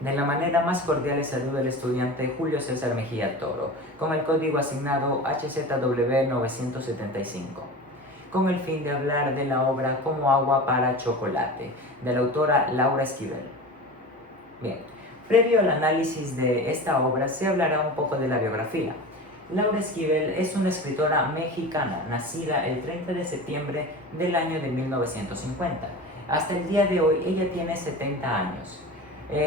De la manera más cordial le saluda el estudiante Julio César Mejía Toro, con el código asignado HZW 975, con el fin de hablar de la obra Como agua para chocolate, de la autora Laura Esquivel. Bien, previo al análisis de esta obra se hablará un poco de la biografía. Laura Esquivel es una escritora mexicana, nacida el 30 de septiembre del año de 1950. Hasta el día de hoy ella tiene 70 años.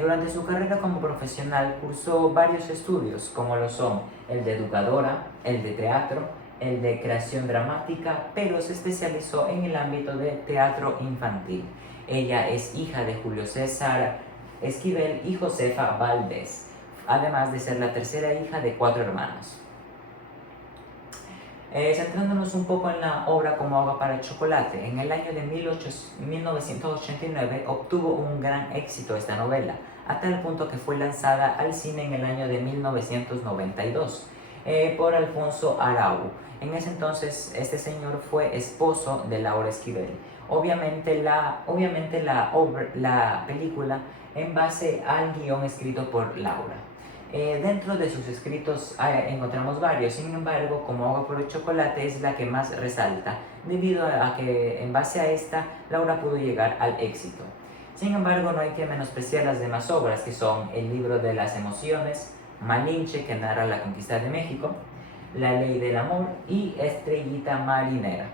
Durante su carrera como profesional cursó varios estudios, como lo son el de educadora, el de teatro, el de creación dramática, pero se especializó en el ámbito de teatro infantil. Ella es hija de Julio César Esquivel y Josefa Valdés, además de ser la tercera hija de 4 hermanos. Centrándonos un poco en la obra Como agua para el chocolate, en el año de 1989 obtuvo un gran éxito esta novela, a tal punto que fue lanzada al cine en el año de 1992 por Alfonso Arau. En ese entonces este señor fue esposo de Laura Esquivel. Obviamente la película en base al guión escrito por Laura. Dentro de sus escritos encontramos varios, sin embargo, Como agua por el chocolate es la que más resalta, debido a que en base a esta, Laura pudo llegar al éxito. Sin embargo, no hay que menospreciar las demás obras, que son El libro de las emociones, Malinche, que narra la conquista de México, La ley del amor y Estrellita marinera.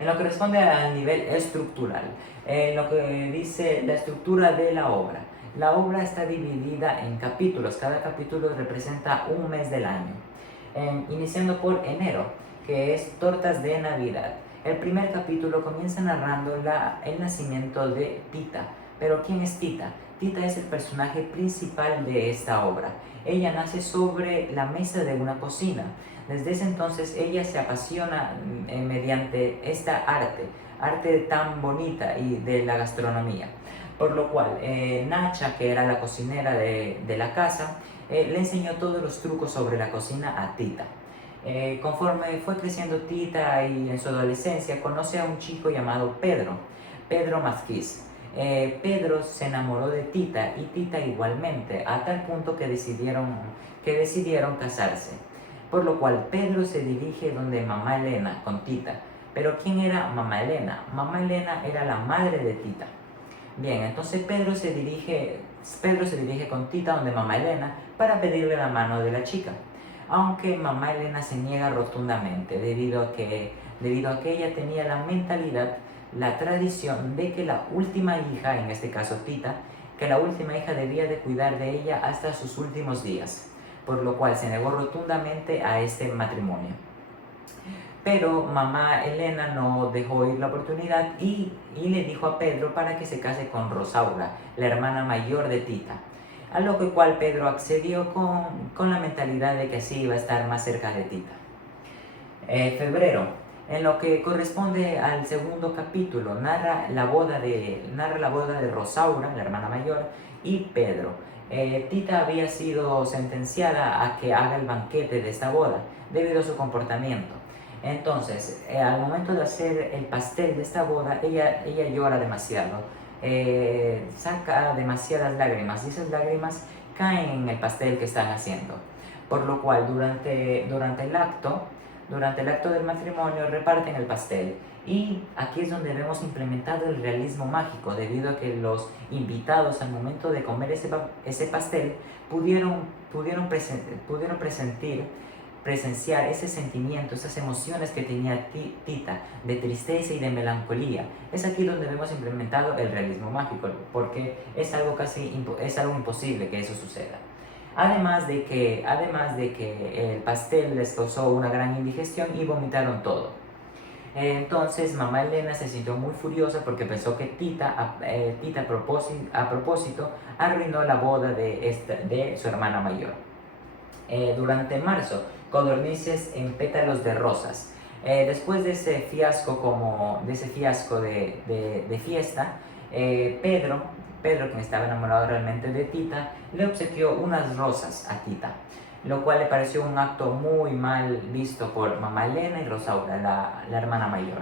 En lo que responde al nivel estructural, en lo que dice la estructura de la obra. La obra está dividida en capítulos, cada capítulo representa un mes del año, iniciando por enero, que es Tortas de Navidad. El primer capítulo comienza narrando el nacimiento de Tita. Pero ¿quién es Tita? Tita es el personaje principal de esta obra. Ella nace sobre la mesa de una cocina. Desde ese entonces ella se apasiona mediante esta arte tan bonita y de la gastronomía. Por lo cual, Nacha, que era la cocinera de la casa, le enseñó todos los trucos sobre la cocina a Tita. Conforme fue creciendo Tita y en su adolescencia, conoce a un chico llamado Pedro Mazquiz. Pedro se enamoró de Tita y Tita igualmente, a tal punto que decidieron casarse. Por lo cual, Pedro se dirige donde mamá Elena con Tita. Pero ¿quién era mamá Elena? Mamá Elena era la madre de Tita. Bien, entonces Pedro se dirige con Tita donde mamá Elena para pedirle la mano de la chica, aunque mamá Elena se niega rotundamente debido a que ella tenía la mentalidad, la tradición de que la última hija, en este caso Tita, que la última hija debía de cuidar de ella hasta sus últimos días, por lo cual se negó rotundamente a este matrimonio. Pero mamá Elena no dejó ir la oportunidad y le dijo a Pedro para que se case con Rosaura, la hermana mayor de Tita. A lo cual Pedro accedió con la mentalidad de que así iba a estar más cerca de Tita. Febrero, en lo que corresponde al segundo capítulo, narra la boda de Rosaura, la hermana mayor, y Pedro. Tita había sido sentenciada a que haga el banquete de esta boda debido a su comportamiento. Entonces, al momento de hacer el pastel de esta boda, ella llora demasiado, saca demasiadas lágrimas y esas lágrimas caen en el pastel que están haciendo. Por lo cual, durante el acto del matrimonio reparten el pastel. Y aquí es donde vemos implementado el realismo mágico, debido a que los invitados al momento de comer ese pastel pudieron presenciar ese sentimiento, esas emociones que tenía Tita, de tristeza y de melancolía. Es aquí donde vemos implementado el realismo mágico, porque es algo imposible que eso suceda. Además de que el pastel les causó una gran indigestión y vomitaron todo. Entonces mamá Elena se sintió muy furiosa porque pensó que Tita a propósito arruinó la boda de su hermana mayor. Durante marzo, codornices en pétalos de rosas. Después de ese fiasco de fiesta, Pedro, quien estaba enamorado realmente de Tita, le obsequió unas rosas a Tita, lo cual le pareció un acto muy mal visto por mamá Elena y Rosaura, la hermana mayor.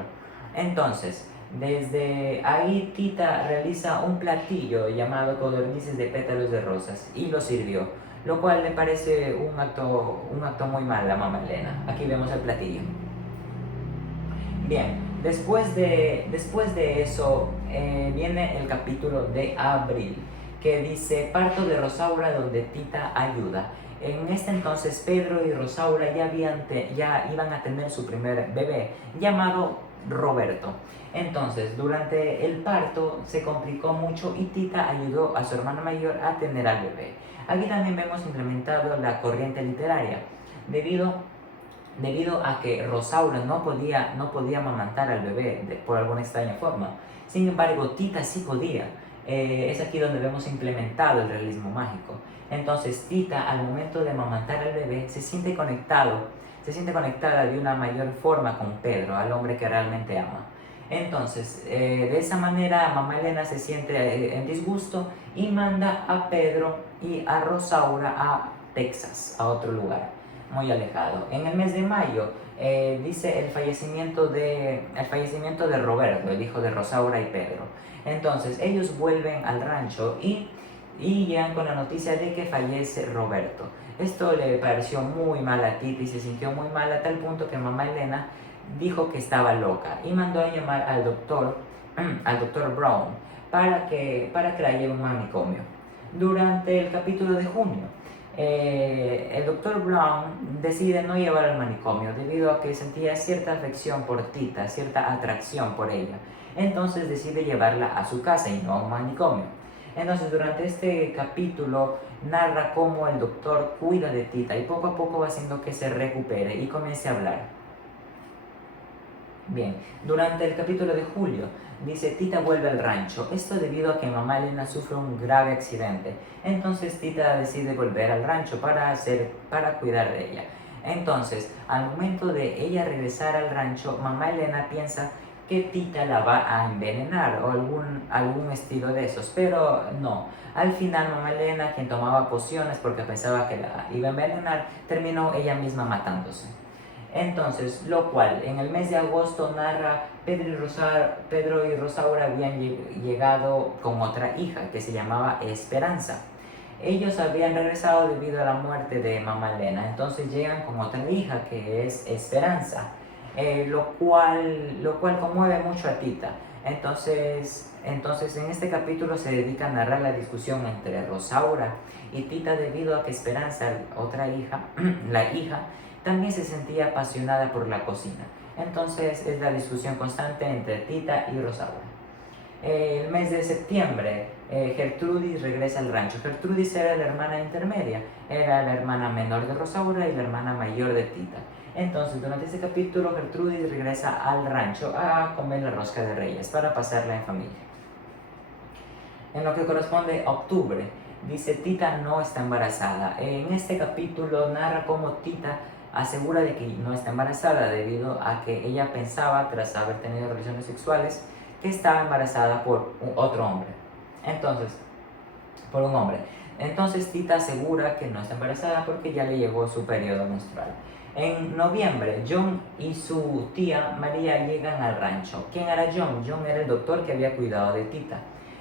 Entonces, Desde ahí Tita realiza un platillo llamado codornices de pétalos de rosas y lo sirvió, lo cual le parece un acto muy mal a mamá Elena. Aquí vemos el platillo. Bien, después de eso viene el capítulo de abril, que dice parto de Rosaura donde Tita ayuda. En este entonces Pedro y Rosaura ya iban a tener su primer bebé, llamado Roberto. Entonces, durante el parto se complicó mucho y Tita ayudó a su hermana mayor a tener al bebé. Aquí también vemos implementado la corriente literaria, debido a que Rosaura no podía amamantar al bebé por alguna extraña forma. Sin embargo, Tita sí podía. Es aquí donde vemos implementado el realismo mágico. Entonces, Tita, al momento de amamantar al bebé, se siente conectada de una mayor forma con Pedro, al hombre que realmente ama. Entonces, de esa manera, mamá Elena se siente en disgusto y manda a Pedro y a Rosaura a Texas, a otro lugar muy alejado. En el mes de mayo dice el fallecimiento de Roberto, el hijo de Rosaura y Pedro. Entonces ellos vuelven al rancho y llegan con la noticia de que fallece Roberto. Esto le pareció muy mal a Tita y se sintió muy mal a tal punto que mamá Elena dijo que estaba loca y mandó a llamar al doctor Brown para que la lleve a un manicomio. Durante el capítulo de junio, el doctor Brown decide no llevar al manicomio debido a que sentía cierta afección por Tita, cierta atracción por ella. Entonces decide llevarla a su casa y no a un manicomio. Entonces durante este capítulo narra cómo el doctor cuida de Tita y poco a poco va haciendo que se recupere y comience a hablar. Bien, durante el capítulo de julio dice Tita vuelve al rancho, esto debido a que mamá Elena sufre un grave accidente. Entonces Tita decide volver al rancho para cuidar de ella. Entonces, al momento de ella regresar al rancho, mamá Elena piensa que Tita la va a envenenar o algún estilo de esos, pero no. Al final mamá Elena, quien tomaba pociones porque pensaba que la iba a envenenar, terminó ella misma matándose. Entonces, lo cual en el mes de agosto narra Pedro y Rosaura habían llegado con otra hija que se llamaba Esperanza. Ellos habían regresado debido a la muerte de mamá Elena, entonces llegan con otra hija que es Esperanza, lo cual conmueve mucho a Tita. Entonces en este capítulo se dedica a narrar la discusión entre Rosaura y Tita debido a que Esperanza, otra hija, la hija, también se sentía apasionada por la cocina. Entonces es la discusión constante entre Tita y Rosaura. El mes de septiembre, Gertrudis regresa al rancho. Gertrudis era la hermana intermedia, era la hermana menor de Rosaura y la hermana mayor de Tita. Entonces, durante este capítulo, Gertrudis regresa al rancho a comer la rosca de Reyes para pasarla en familia. En lo que corresponde a octubre, dice Tita no está embarazada. En este capítulo narra cómo Tita asegura de que no está embarazada debido a que ella pensaba, tras haber tenido relaciones sexuales, que estaba embarazada por otro hombre. Por un hombre. Entonces Tita asegura que no está embarazada porque ya le llegó su periodo menstrual. En noviembre, John y su tía María llegan al rancho. ¿Quién era John? John era el doctor que había cuidado de Tita.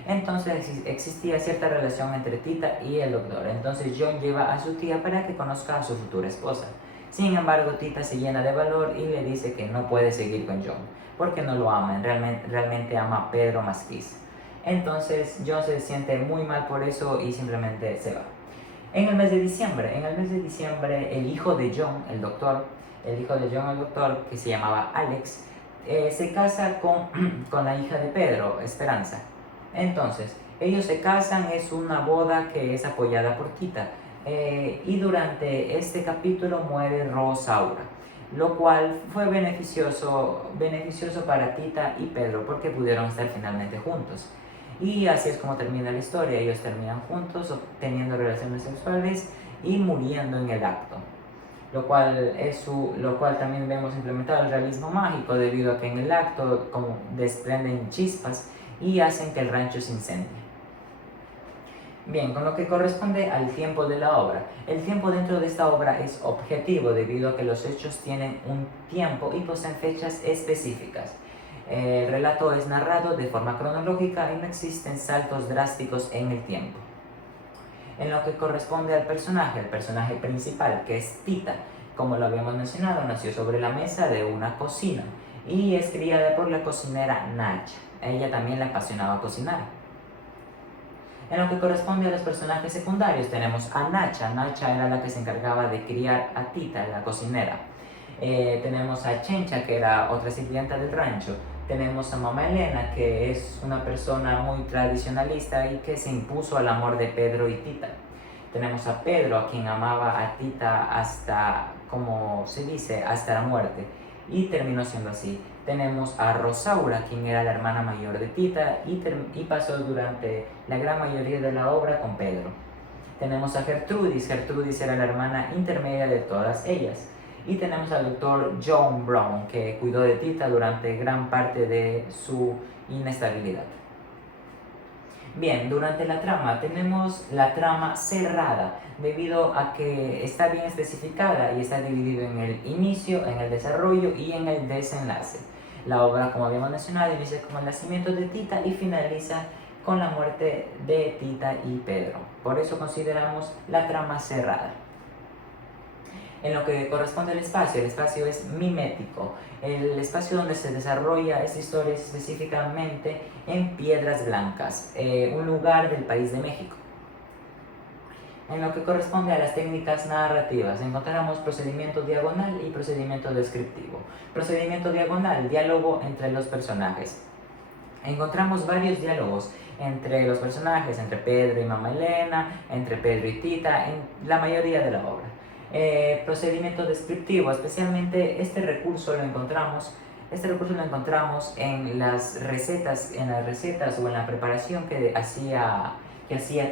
Entonces existía cierta relación entre Tita y el doctor. Entonces John lleva a su tía para que conozca a su futura esposa. Sin embargo, Tita se llena de valor y le dice que no puede seguir con John porque no lo ama, realmente ama a Pedro Masquís. Entonces John se siente muy mal por eso y simplemente se va. En el mes de diciembre, el hijo de John, el doctor, que se llamaba Alex, se casa con la hija de Pedro, Esperanza. Entonces, ellos se casan, es una boda que es apoyada por Tita. Y durante este capítulo muere Rosaura, lo cual fue beneficioso para Tita y Pedro porque pudieron estar finalmente juntos. Y así es como termina la historia, ellos terminan juntos teniendo relaciones sexuales y muriendo en el acto, lo cual también vemos implementado el realismo mágico debido a que en el acto como desprenden chispas y hacen que el rancho se incendie. Bien, con lo que corresponde al tiempo de la obra. El tiempo dentro de esta obra es objetivo debido a que los hechos tienen un tiempo y poseen fechas específicas. El relato es narrado de forma cronológica y no existen saltos drásticos en el tiempo. En lo que corresponde al personaje, el personaje principal, que es Tita, como lo habíamos mencionado, nació sobre la mesa de una cocina y es criada por la cocinera Nacha. A ella también le apasionaba cocinar. En lo que corresponde a los personajes secundarios, tenemos a Nacha. Nacha era la que se encargaba de criar a Tita, la cocinera. Tenemos a Chencha, que era otra sirvienta del rancho. Tenemos a Mamá Elena, que es una persona muy tradicionalista y que se impuso al amor de Pedro y Tita. Tenemos a Pedro, a quien amaba a Tita hasta, como se dice, hasta la muerte, y terminó siendo así. Tenemos a Rosaura, quien era la hermana mayor de Tita y pasó durante la gran mayoría de la obra con Pedro. Tenemos a Gertrudis. Gertrudis era la hermana intermedia de todas ellas. Y tenemos al doctor John Brown, que cuidó de Tita durante gran parte de su inestabilidad. Bien, durante la trama tenemos la trama cerrada, debido a que está bien especificada y está dividido en el inicio, en el desarrollo y en el desenlace. La obra, como habíamos mencionado, inicia con el nacimiento de Tita y finaliza con la muerte de Tita y Pedro. Por eso consideramos la trama cerrada. En lo que corresponde al espacio, el espacio es mimético. El espacio donde se desarrolla esta historia es específicamente en Piedras Blancas, un lugar del país de México. En lo que corresponde a las técnicas narrativas, encontramos procedimiento diagonal y procedimiento descriptivo. Procedimiento diagonal, diálogo entre los personajes. Encontramos varios diálogos entre los personajes, entre Pedro y Mamá Elena, entre Pedro y Tita, en la mayoría de la obra. Procedimiento descriptivo, especialmente este recurso lo encontramos en las recetas o en la preparación que hacía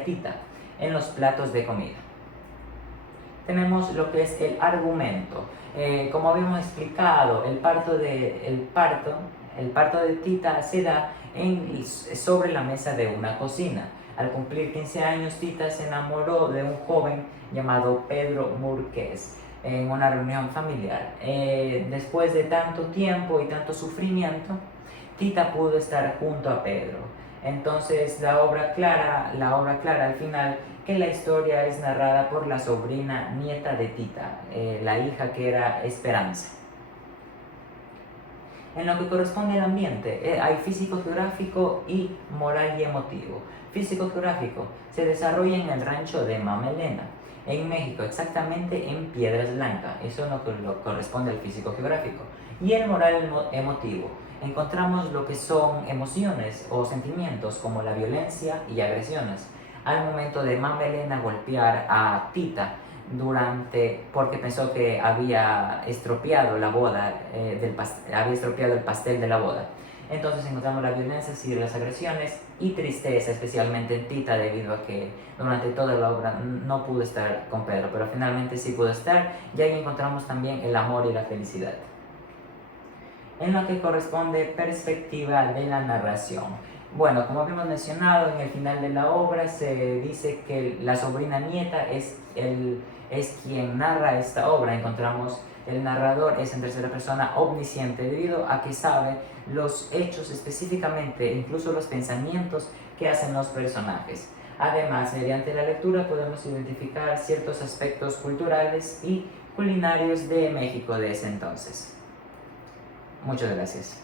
Tita en los platos de comida. Tenemos lo que es el argumento. Como habíamos explicado, el parto de Tita se da sobre la mesa de una cocina. Al cumplir 15 años, Tita se enamoró de un joven llamado Pedro Murquez en una reunión familiar. Después de tanto tiempo y tanto sufrimiento, Tita pudo estar junto a Pedro. Entonces la obra clara al final que la historia es narrada por la sobrina nieta de Tita, la hija que era Esperanza. En lo que corresponde al ambiente, hay físico-geográfico y moral y emotivo. Físico-geográfico se desarrolla en el rancho de Mamá Elena, en México, exactamente en Piedras Blancas. Eso es lo que corresponde al físico-geográfico. Y el moral emotivo, encontramos lo que son emociones o sentimientos como la violencia y agresiones. Al momento de Mamá Elena golpear a Tita porque pensó que había estropeado la boda, había estropeado el pastel de la boda. Entonces encontramos la violencia y las agresiones y tristeza, especialmente en Tita, debido a que durante toda la obra no pudo estar con Pedro, pero finalmente sí pudo estar, y ahí encontramos también el amor y la felicidad. En lo que corresponde perspectiva de la narración. Bueno, como habíamos mencionado, en el final de la obra se dice que la sobrina nieta es quien narra esta obra. Encontramos el narrador es en tercera persona omnisciente, debido a que sabe los hechos específicamente, incluso los pensamientos que hacen los personajes. Además, mediante la lectura podemos identificar ciertos aspectos culturales y culinarios de México de ese entonces. Muchas gracias.